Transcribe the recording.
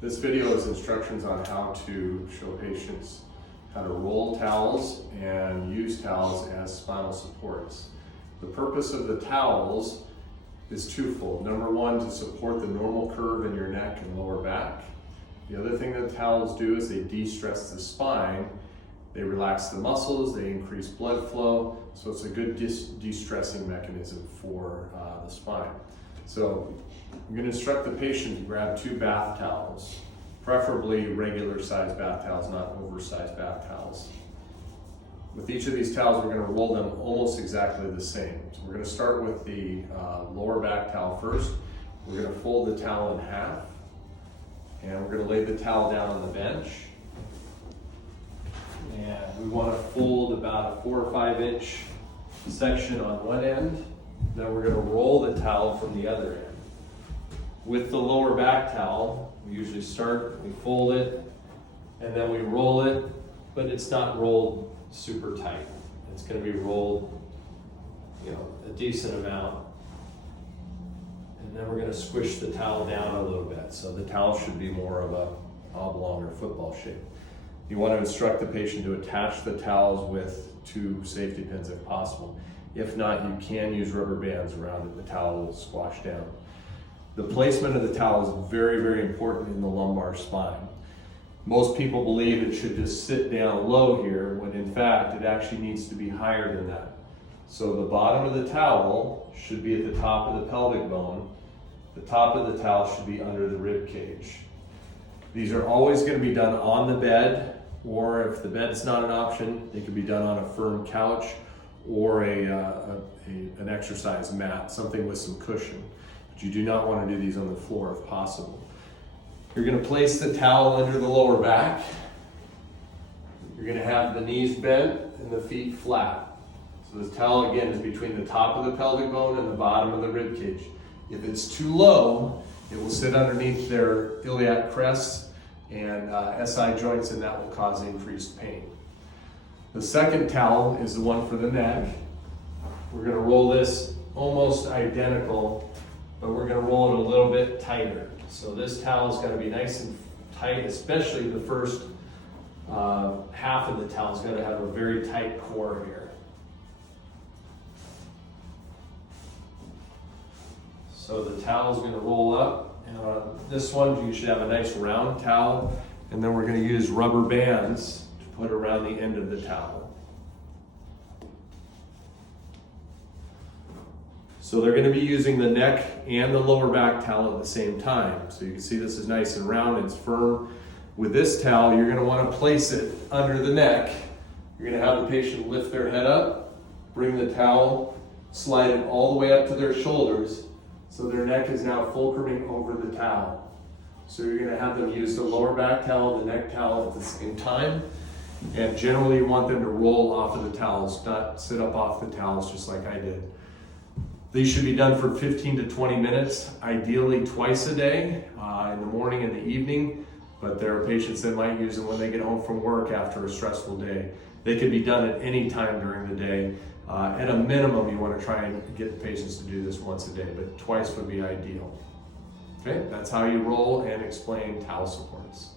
This video is instructions on how to show patients how to roll towels and use towels as spinal supports. The purpose of the towels is twofold. Number one, to support the normal curve in your neck and lower back. The other thing that towels do is they de-stress the spine. They relax the muscles, they increase blood flow, so it's a good de-stressing mechanism for the spine. So I'm going to instruct the patient to grab 2 bath towels, preferably regular size bath towels, not oversized bath towels. With each of these towels, we're going to roll them almost exactly the same. So we're going to start with the lower back towel first. We're going to fold the towel in half, and we're going to lay the towel down on the bench. And we want to fold about a 4 or 5 inch section on one end. Then we're going to roll the towel from the other end. With the lower back towel, we usually start, we fold it, and then we roll it, but it's not rolled super tight. It's going to be rolled, a decent amount. And then we're going to squish the towel down a little bit. So the towel should be more of a oblong or football shape. You want to instruct the patient to attach the towels with 2 safety pins if possible. If not, you can use rubber bands around it. The towel will squash down. The placement of the towel is very, very important in the lumbar spine. Most people believe it should just sit down low here, when in fact it actually needs to be higher than that. So the bottom of the towel should be at the top of the pelvic bone. The top of the towel should be under the rib cage. These are always going to be done on the bed, or if the bed's not an option, they can be done on a firm couch or an exercise mat, something with some cushion. But you do not want to do these on the floor if possible. You're going to place the towel under the lower back. You're going to have the knees bent and the feet flat. So this towel again is between the top of the pelvic bone and the bottom of the rib cage. If it's too low, it will sit underneath their iliac crest and SI joints, and that will cause increased pain. The second towel is the one for the neck. We're going to roll this almost identical, but we're going to roll it a little bit tighter. So this towel is going to be nice and tight, especially the first half of the towel is going to have a very tight core here. So the towel is going to roll up. And on this one, you should have a nice round towel, and then we're going to use rubber bands to put around the end of the towel. So they're going to be using the neck and the lower back towel at the same time. So you can see this is nice and round, it's firm. With this towel, you're going to want to place it under the neck. You're going to have the patient lift their head up, bring the towel, slide it all the way up to their shoulders, so their neck is now fulcruming over the towel. So you're going to have them use the lower back towel, the neck towel at the same time. And generally you want them to roll off of the towels, not sit up off the towels just like I did. These should be done for 15 to 20 minutes, ideally twice a day, in the morning and the evening. But there are patients that might use them when they get home from work after a stressful day. They can be done at any time during the day. At a minimum, you want to try and get the patients to do this once a day, but twice would be ideal. Okay, that's how you roll and explain towel supports.